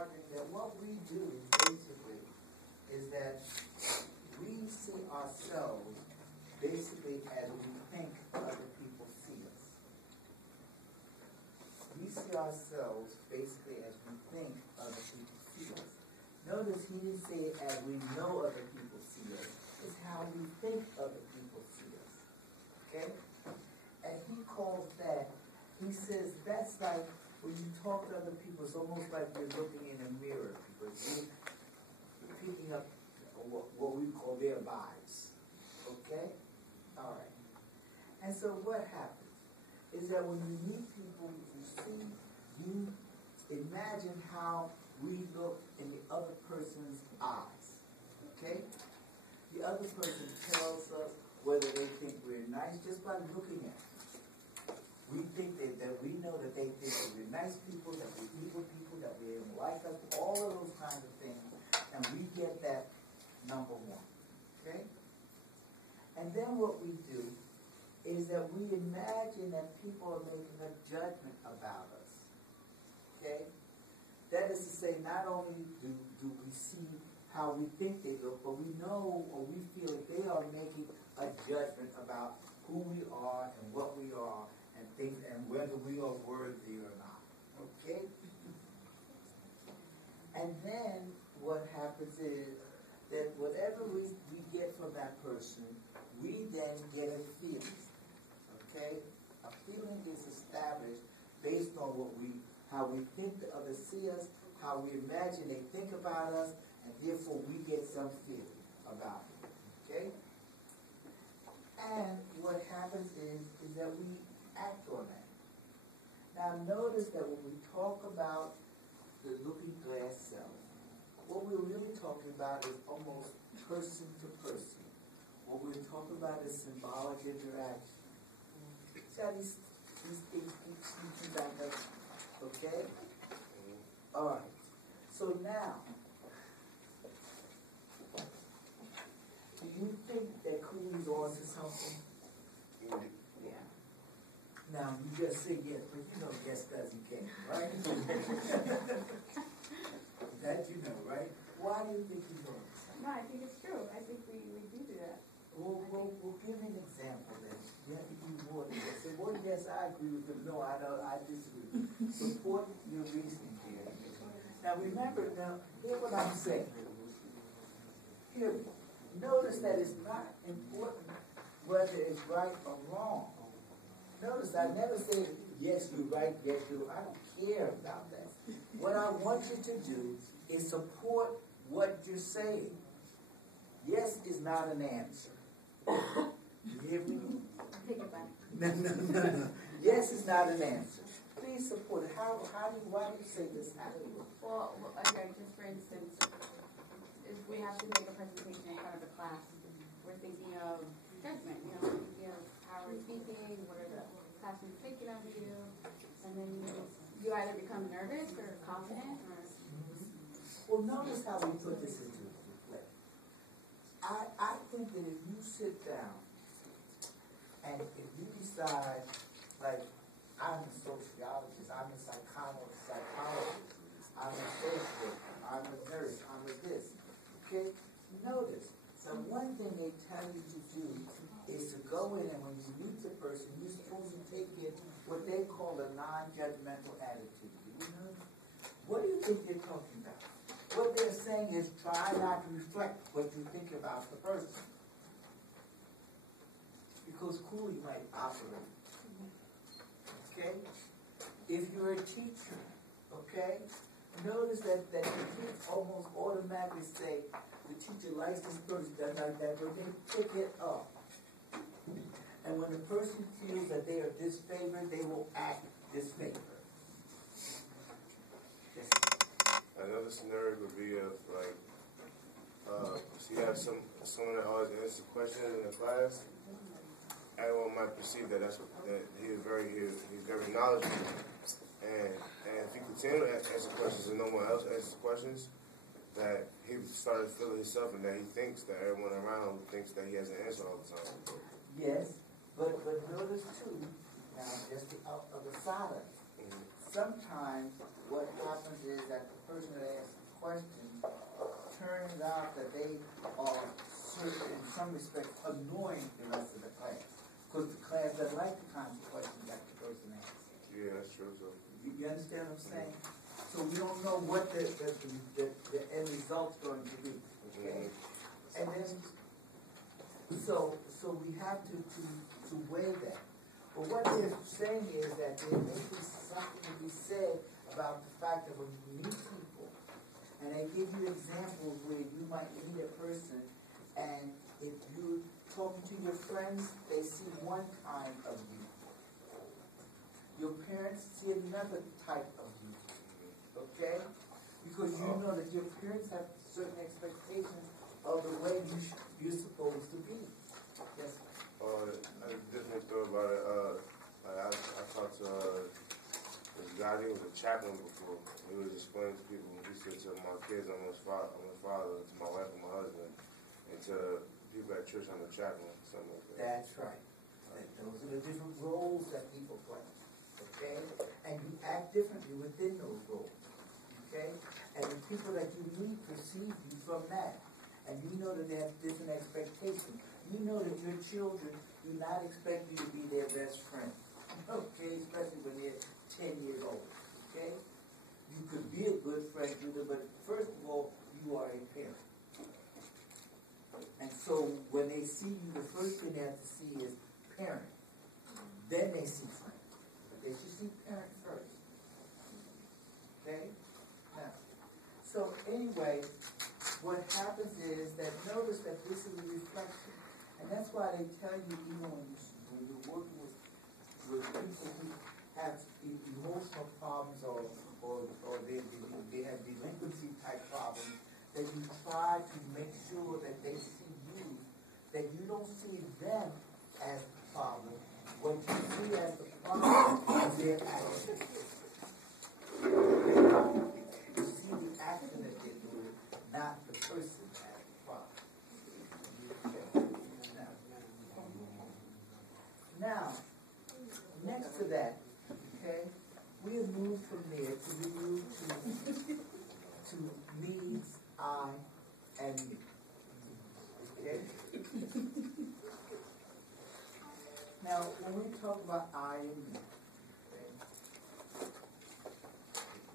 arguing that what we do basically is that we see ourselves basically as we think other people see us. We see ourselves basically as we think other people see us. Notice he didn't say it as we know other people see us. It's how we think other people see us. Okay? And he calls that, he says that's like when you talk to other people, it's almost like you're looking in a mirror, because you're picking up what we call their vibes. Okay? All right. And so what happens is that when you meet people, you imagine how we look in the other person's eyes. Okay? The other person tells us whether they think we're nice just by looking at us. We think that we know that they think that we're nice people, that we're evil people, that we don't like us, all of those kinds of things. And we get that number one. Okay? And then what we do is that we imagine that people are making a judgment about us. Okay? That is to say, not only do we see how we think they look, but we know or we feel that they are making a judgment about who we are and what we are and things and whether we are worthy or not. Okay? And then what happens is that whatever we get from that person, we then get a feeling. Okay? A feeling is established based on how we think the others see us, how we imagine they think about us, and therefore we get some feeling about it. Okay? And what happens is that we act on that. Now notice that when we talk about the looking glass self, what we're really talking about is almost person to person. What we're talking about is symbolic interaction. See how these things keep back up? Okay? Alright. So now, do you think that Cooley's on to something? Yeah. Now, you just say yes, but you know yes doesn't care, right? That you know, right? Why do you think he's on to something? No, I think it's true. I think we do that. Well, give me an example then. You have to give me more than that. Say, well, yes, I agree with him. No, I don't. I disagree. Support your reasoning here. Now, remember, hear what I'm saying. Here, notice that it's not important whether it's right or wrong. Notice I never said, yes, you're right, yes, you're right. I don't care about that. What I want you to do is support what you're saying. Yes is not an answer. You hear me? Take it back. No. Yes is not an answer. Please support it. Why do you say this? Well, again, just for instance, if we have to make a presentation in front of the class, we're thinking of judgment, we're thinking of how we're speaking, what are the classmates thinking of you, and then you either become nervous or confident or... Well, notice how we put this into play. I think that if you sit down and if you decide, like, I'm a sociologist, I'm a psychologist, I'm a social worker, I'm a nurse, I'm a this. Okay? Notice, the one thing they tell you to do is to go in and when you meet the person, you're supposed to take in what they call a non-judgmental attitude. You know? What do you think they're talking about? What they're saying is try not to reflect what you think about the person. Because Cooley might operate. Okay? If you're a teacher, okay, notice that the kids almost automatically say, the teacher likes this person, doesn't like that, but they pick it up. And when the person feels that they are disfavored, they will act disfavored. Yes. Another scenario would be of like, so you have someone that always answers questions in the class. Everyone might perceive that that he's very knowledgeable, and if he continue to answer questions and no one else answers questions, that he started feeling himself and that he thinks that everyone around thinks that he has an answer all the time. Yes, but notice too, now just the other side of it. Sometimes what happens is that that the person that asked the question turns out that they are, in some respects, annoying the rest of the class. Because the class doesn't like the kinds of questions that the person asks. Yeah, that's true. So. You understand what I'm saying? So we don't know what the end result's going to be. Okay? And then, so we have to weigh that. But what they're saying is that there may be something to be said about the fact that when you meet people, and they give you examples where you might meet a person, and if you're talking to your friends, they see one kind of you. Your parents see another type of you. Okay? Because you know that your parents have certain expectations of the way you're supposed to be. Yes. I definitely thought about it. I talked to this guy. He was a chaplain before. He was explaining to people. He said to my kids, I'm his father, to my wife and my husband, and to people at church, I'm a chaplain, something like that. That's right. Those are the different roles that people play. Okay? And you act differently within those roles. Okay? And the people that you meet perceive you from that. And you know that they have different expectations. You know that your children do not expect you to be their best friend. Okay? Especially when they're 10 years old. Okay? You could be a good friend to them, but first of all, you are a parent. And so when they see you, the first thing they have to see is parent. Then they see friend. But they should see parent first. Okay? Now, so anyway, what happens is that notice that this is a reflection. And that's why they tell you, even when you're working with people who have emotional problems or they have delinquency type problems, that you try to make sure that they see you, that you don't see them as the problem. What you see as the problem is their action. You see the action that they're doing, not the person as the problem. Now, next to that, okay, we have moved from there to move to needs, I, and me. Okay? Now, when we talk about I and me, okay,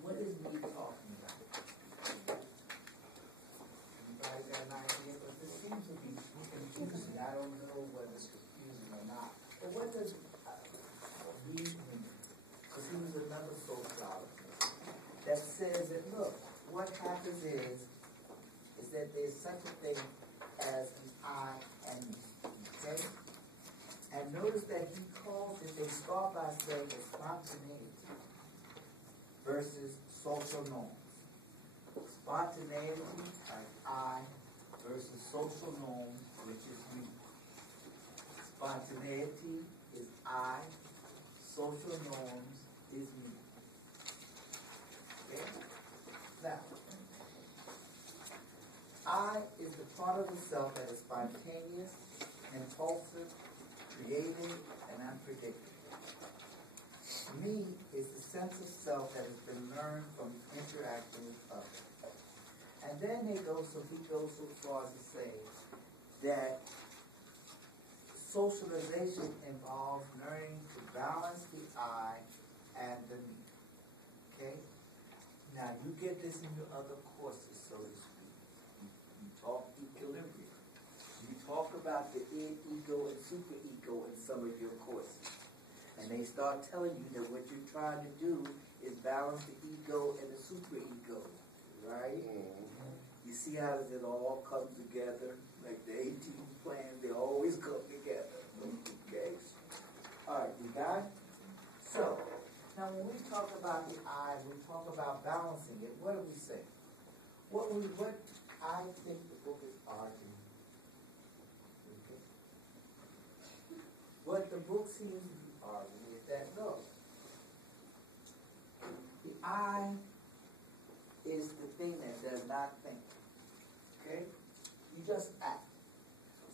what is me talking about? Anybody got an idea? But this seems to be confusing. I don't know whether it's confusing or not. But what does me mean? Because he was another sociologist that says that, look, what happens is that there's such a thing as an I and me. Okay? And notice that he calls it, they start by saying the spontaneity versus social norms. Spontaneity, like I, versus social norms, which is me. Spontaneity is I, social norms is me. Okay? Now, I is the part of the self that is spontaneous, impulsive, creative, and unpredictable. Me is the sense of self that has been learned from interacting with others. And then he goes so far as to say that socialization involves learning to balance the I and the me. Okay? Now, you get this in your other courses, so to speak. You talk equilibrium. You talk about the ego and superego in some of your courses. And they start telling you that what you're trying to do is balance the ego and the superego. Right? Mm-hmm. You see how it all comes together? Like the 18 plans, they always come together. Okay? Alright, you got it? So, now when we talk about the I, we talk about balancing it. What do we say? What I think the book is arguing. Okay. What the book seems to be arguing is that, look, the I is the thing that does not think. Okay? You just act.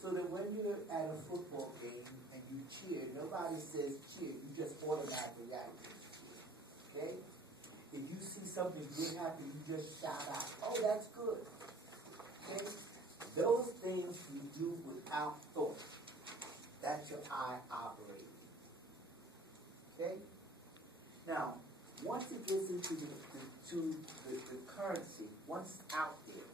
So that when you're at a football game and you cheer, nobody says cheer, you just automatically act. Okay? If you see something good happens, you just shout out, oh, that's good. Okay? Those things you do without thought. That's your eye operating. Okay? Now, once it gets into the currency, once it's out there,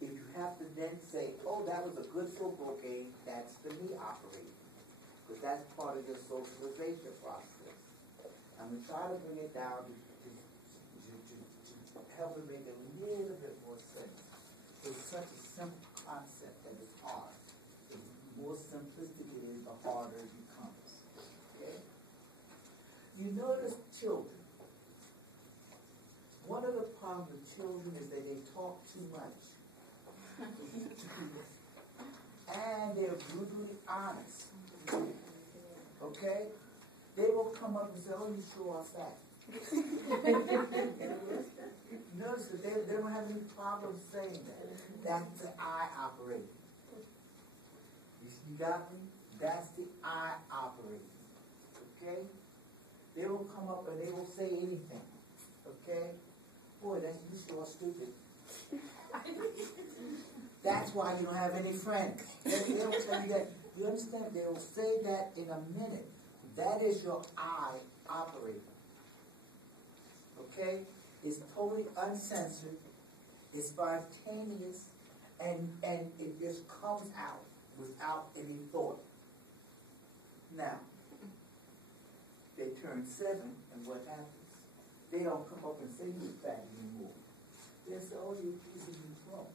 if you have to then say, oh, that was a good football game, that's the me operating. Because that's part of your socialization process. I'm going to try to bring it down to help it make a little bit more sense. It's such a simple concept that it's hard. The more simplistic it is, the harder it becomes. Okay? You notice children. One of the problems with children is that they talk too much. And they're brutally honest. Okay? They will come up and say, oh, you sure are fat. Notice that they don't have any problem saying that. That's the eye operating. You got me? That's the eye operating. Okay? They will come up and they will say anything. Okay? Boy, that's you sure stupid. That's why you don't have any friends. They'll tell you that. You understand? They'll say that in a minute. That is your eye operating. Okay? It's totally uncensored. It's spontaneous. And it just comes out without any thought. Now, they turn 7, and what happens? They don't come up and say you're fat anymore. They say, oh, you're a piece of meat bone.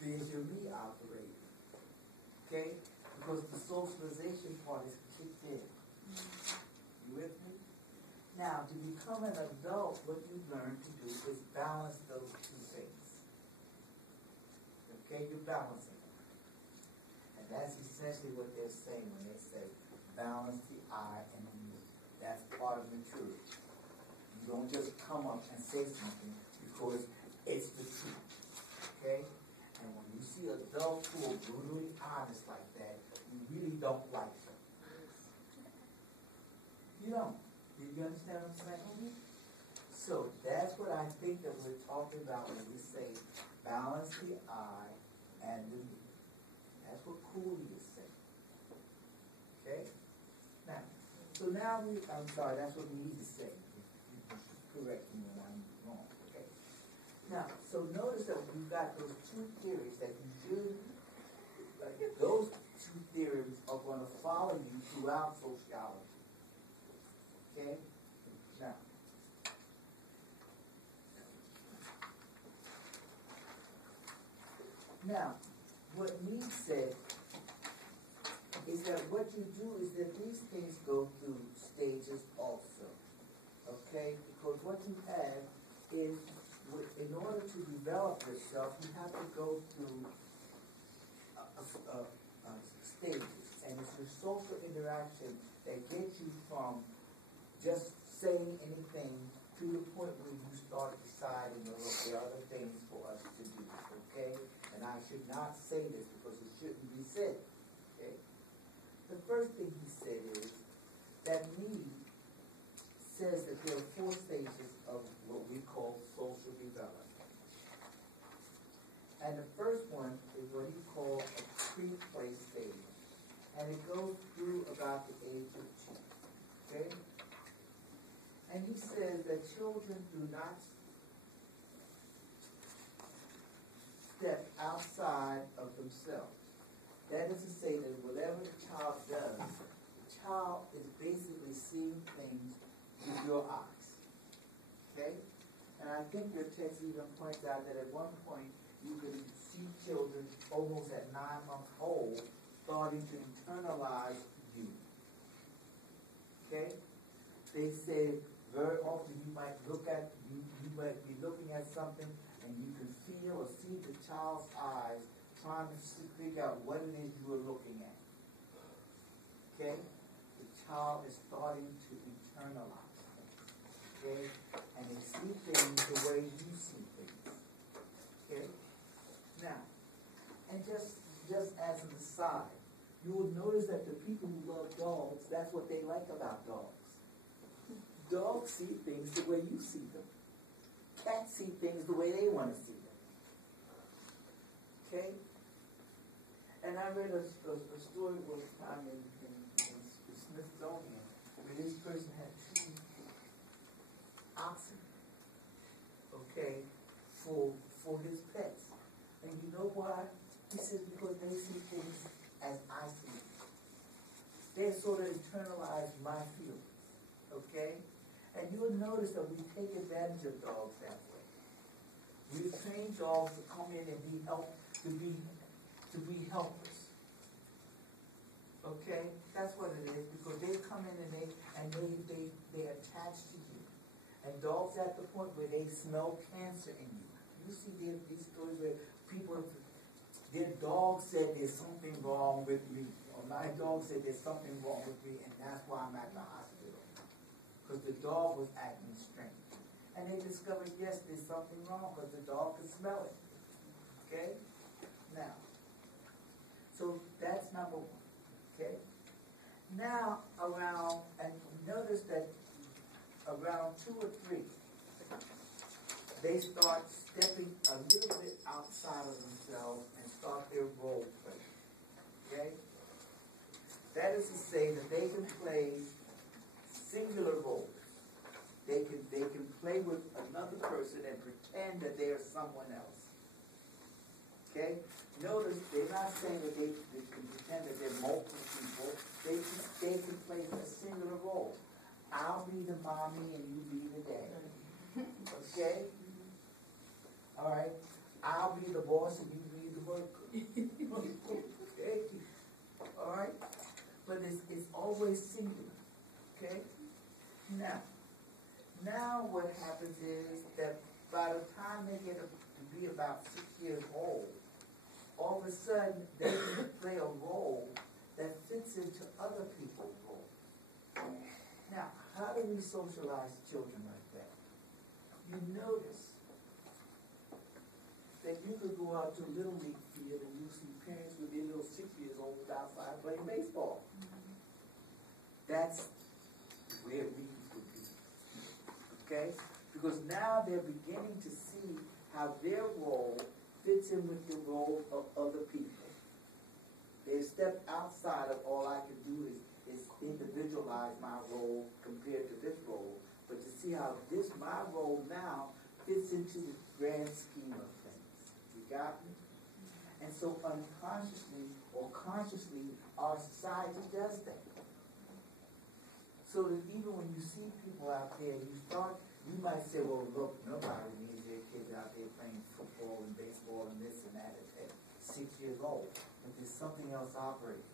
There's your me operating. Okay? Because the socialization part is kicked in. You with me? Now, to become an adult, what you learn to do is balance those two things. Okay? You're balancing them. And that's essentially what they're saying when they say balance the I and the me. That's part of maturity. You don't just come up and say something because it's the truth. Okay? And when you see adults who are brutally honest like that, you really don't like them. You don't. Do you understand what I'm saying? So that's what I think that we're talking about when we say balance the I and the me. That's what Cooley is saying. Okay? Now, so now I'm sorry, that's what me is saying. Correct me when I'm wrong. Okay? Now, so notice that we've got those two theories that you should, like, those two theories are going to follow you throughout sociology. Okay? Now, what Mead said is that what you do is that these things go through stages also. Okay? Because what you have is, in order to develop yourself, you have to go through stages. And it's your social interaction that gets you from just saying anything to the point where you start deciding, there are other things for us to do. Okay? And I should not say this because it shouldn't be said. Okay? The first thing he said is that Mead says that there are 4 stages of what we call social development. And the first one is what he called a pre-play stage. And it goes through about the age of 2. Okay? And he says that children do not step outside of themselves. That is to say that whatever the child does, the child is basically seeing things with your eyes. Okay? And I think your text even points out that at one point you could see children almost at 9 months old starting to internalize you. Okay? They say very often you might be looking at something and you can feel or see the child's eyes trying to figure out what it is you are looking at. Okay? The child is starting to internalize. Okay? And they see things the way you see things. Okay? Now, and just as an aside, you will notice that the people who love dogs, that's what they like about dogs. Dogs see things the way you see them. Cats see things the way they want to see them. Okay? And I read a story one time in Smithsonian where this person had 2 oxen, okay, for his pets. And you know why? He says because they see things as I see them. They sort of internalize my feelings, okay? And you'll notice that we take advantage of dogs that way. We train dogs to come in and to be helpers. Okay? That's what it is, because they come in and they attach to you. And dogs at the point where they smell cancer in you. You see these stories where their dog said there's something wrong with me. Or my dog said there's something wrong with me, and that's why I'm at the hospital. Because the dog was acting strange. And they discovered, yes, there's something wrong, because the dog could smell it. Okay? Now, so that's number 1. Okay? Now, and notice that around 2 or 3, they start stepping a little bit outside of themselves and start their role play. Okay? That is to say that they can play singular roles. They can play with another person and pretend that they are someone else. Okay? Notice they're not saying that they can pretend that they're multiple people. They can play a singular role. I'll be the mommy and you be the daddy. Okay? All right? I'll be the boss and you be the worker. Okay? All right? But it's always singular. Okay? Now what happens is that by the time they get to be about 6 years old, all of a sudden they can play a role that fits into other people's roles. Now, how do we socialize children like that? You notice that you could go out to a little league field and you see parents with their little 6 years old outside playing baseball. That's where we could be. Okay? Because now they're beginning to see how their role fits in with the role of other people. They step outside of all I can do is individualize my role compared to this role, but to see how my role now fits into the grand scheme of things. You got me? And so unconsciously or consciously, our society does that. So that even when you see people out there, you might say, well, look, nobody needs their kids out there playing football and baseball and this and that at 6 years old. But there's something else operating.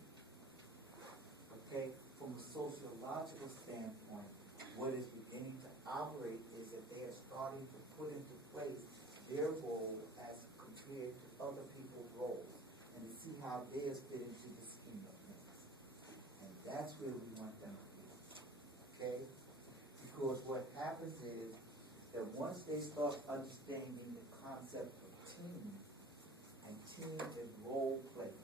Okay? From a sociological standpoint, what is beginning to operate is that they are starting to put into place their role as compared to other people's roles and to see how theirs fit into the scheme of things. And that's where we want them to be. Okay? Because what happens is that once they start understanding the concept of team and team and role play,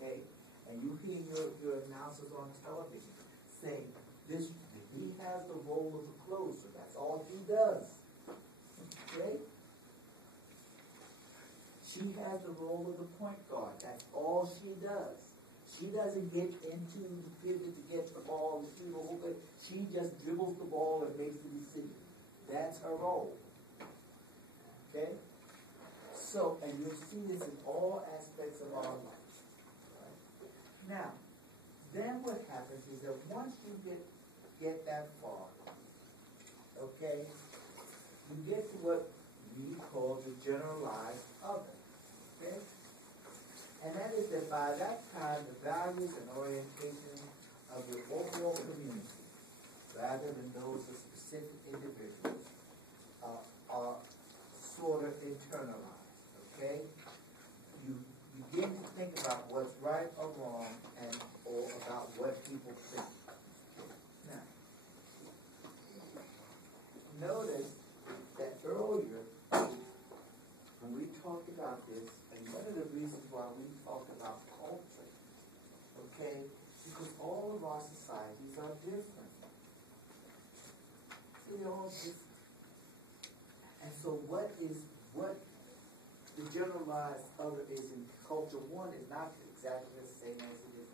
okay? And you hear your announcers on television saying, he has the role of the closer. That's all he does. Okay? She has the role of the point guard. That's all she does. She doesn't get into the pivot to get the ball and shoot a hoop. She just dribbles the ball and makes the decision. That's her role. Okay? So, and you'll see this in all aspects of our life. Right? Now, then what happens is that once you get that far, okay, you get to what we call the generalized other. Okay? And that is that by that time, the values and orientation of your overall community, rather than those of specific individuals, are sort of internalized. Okay? You begin to think about what's right or wrong or about what people think. Now, notice that earlier, when we talked about this, and one of the reasons why we talk about culture, okay, because all of our societies are different. all just, and so what the generalized other is in culture one is not exactly the same as it is